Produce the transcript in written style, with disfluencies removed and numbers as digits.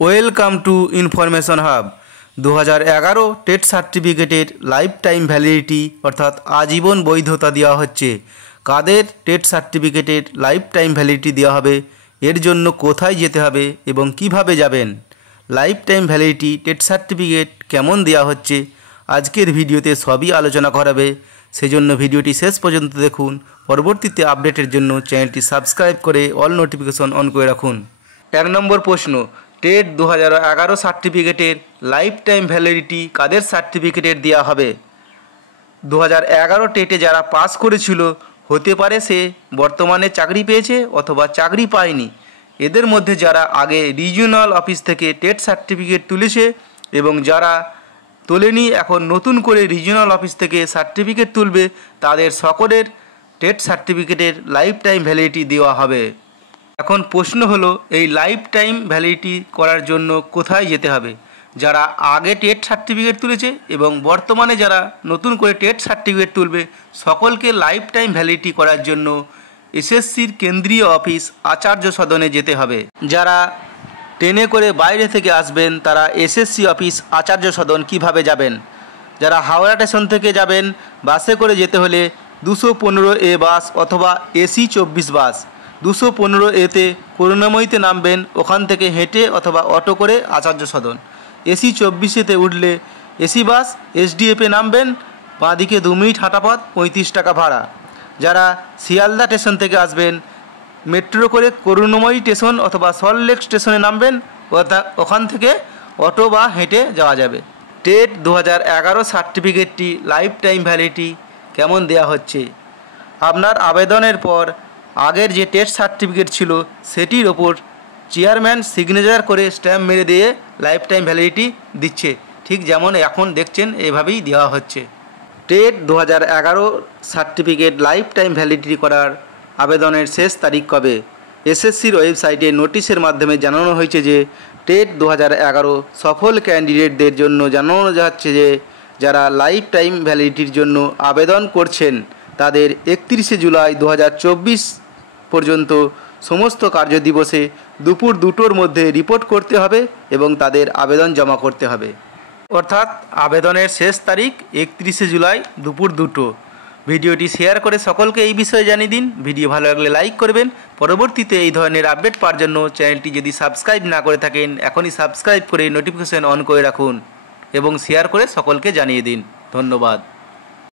Welcome to information hub. 2011 TET সার্টিফিকেটের life time validity অর্থাৎ আজীবন বৈধতা দেওয়া হচ্ছে। কাদের টেট সার্টিফিকেটের লাইফ টাইম ভ্যালিডিটি দেওয়া হবে, এর জন্য কোথায় যেতে হবে এবং কিভাবে যাবেন, life time validity TET certificate কেমন দেওয়া হচ্ছে, আজকের ভিডিওতে সবই আলোচনা করাবে। সেজন্য ভিডিওটি শেষ পর্যন্ত দেখুন। পরবর্তীতে আপডেটের জন্য চ্যানেলটি সাবস্ক্রাইব করে অল নোটিফিকেশন অন করে রাখুন। 1 নম্বর প্রশ্ন, টেট 2011 সার্টিফিকেটের লাইফ টাইম ভ্যালিডিটি কাদের সার্টিফিকেটের দেওয়া হবে? 2011 টেটে যারা পাস করেছিল, হতে পারে সে বর্তমানে চাকরি পেয়েছে অথবা চাকরি পায়নি। এদের মধ্যে যারা আগে রিজিওনাল অফিস থেকে টেট সার্টিফিকেট তুলেছে এবং যারা তোলেনি এখন নতুন করে রিজিওনাল অফিস থেকে সার্টিফিকেট তুলবে, তাদের সকলের টেট সার্টিফিকেটের লাইফ টাইম ভ্যালিডিটি দেওয়া হবে। এখন প্রশ্ন হলো, এই লাইফ টাইম ভ্যালিডিটি করার জন্য কোথায় যেতে হবে? যারা আগে টেট সার্টিফিকেট তুলেছে এবং বর্তমানে যারা নতুন করে টেট সার্টিফিকেট তুলবে, সকলকে লাইফ টাইম ভ্যালিডিটি করার জন্য এসএসসির কেন্দ্রীয় অফিস আচার্য সদনে যেতে হবে। যারা ট্রেনে করে বাইরে থেকে আসবেন তারা এসএসসি অফিস আচার্য সদন কিভাবে যাবেন? যারা হাওড়া স্টেশন থেকে যাবেন, বাসে করে যেতে হলে 215A বাস অথবা AC 24 বাস। 215A করুণাময়ীতে নামবেন, ওখান থেকে হেঁটে অথবা অটো করে আচার্য সদন। AC 24 উঠলে এসি বাস SDF নামবেন, বাঁদিকে 2 মিনিট হাঁটা পথ, 35 টাকা ভাড়া। যারা শিয়ালদা স্টেশন থেকে আসবেন, মেট্রো করে করুণাময়ী স্টেশন অথবা সল্টলেক স্টেশনে নামবেন, ওখান থেকে অটো বা হেঁটে যাওয়া যাবে। টেট 2011 সার্টিফিকেটটি লাইফ টাইম ভ্যালিডিটি কেমন দেওয়া হচ্ছে? আপনার আবেদনের পর আগের যে টেট সার্টিফিকেট ছিল সেটির ওপর চেয়ারম্যান সিগনেচার করে স্ট্যাম্প মেরে দিয়ে লাইফ টাইম ভ্যালিডিটি দিচ্ছে। ঠিক যেমন এখন দেখছেন এভাবেই দেওয়া হচ্ছে। TET 2011 certificate life time validity করার আবেদনের শেষ তারিখ কবে? এসএসসির ওয়েবসাইটে নোটিশের মাধ্যমে জানানো হয়েছে যে টেট 2011 সফল ক্যান্ডিডেটদের জন্য জানানো যাচ্ছে যে যারা লাইফ টাইম ভ্যালিডিটির জন্য আবেদন করছেন তাদের 31শে জুলাই 2024 পর্যন্ত সমস্ত কার্যদিবসে দুপুর 2টোর মধ্যে রিপোর্ট করতে হবে এবং তাদের আবেদন জমা করতে হবে। অর্থাৎ আবেদনের শেষ তারিখ 31শে জুলাই দুপুর 2টো। ভিডিওটি শেয়ার করে সকলকে এই বিষয়ে জানিয়ে দিন। ভিডিও ভালো লাগলে লাইক করবেন। পরবর্তীতে এই ধরনের আপডেট পাওয়ার জন্য চ্যানেলটি যদি সাবস্ক্রাইব না করে থাকেন, এখনই সাবস্ক্রাইব করে নোটিফিকেশন অন করে রাখুন এবং শেয়ার করে সকলকে জানিয়ে দিন। ধন্যবাদ।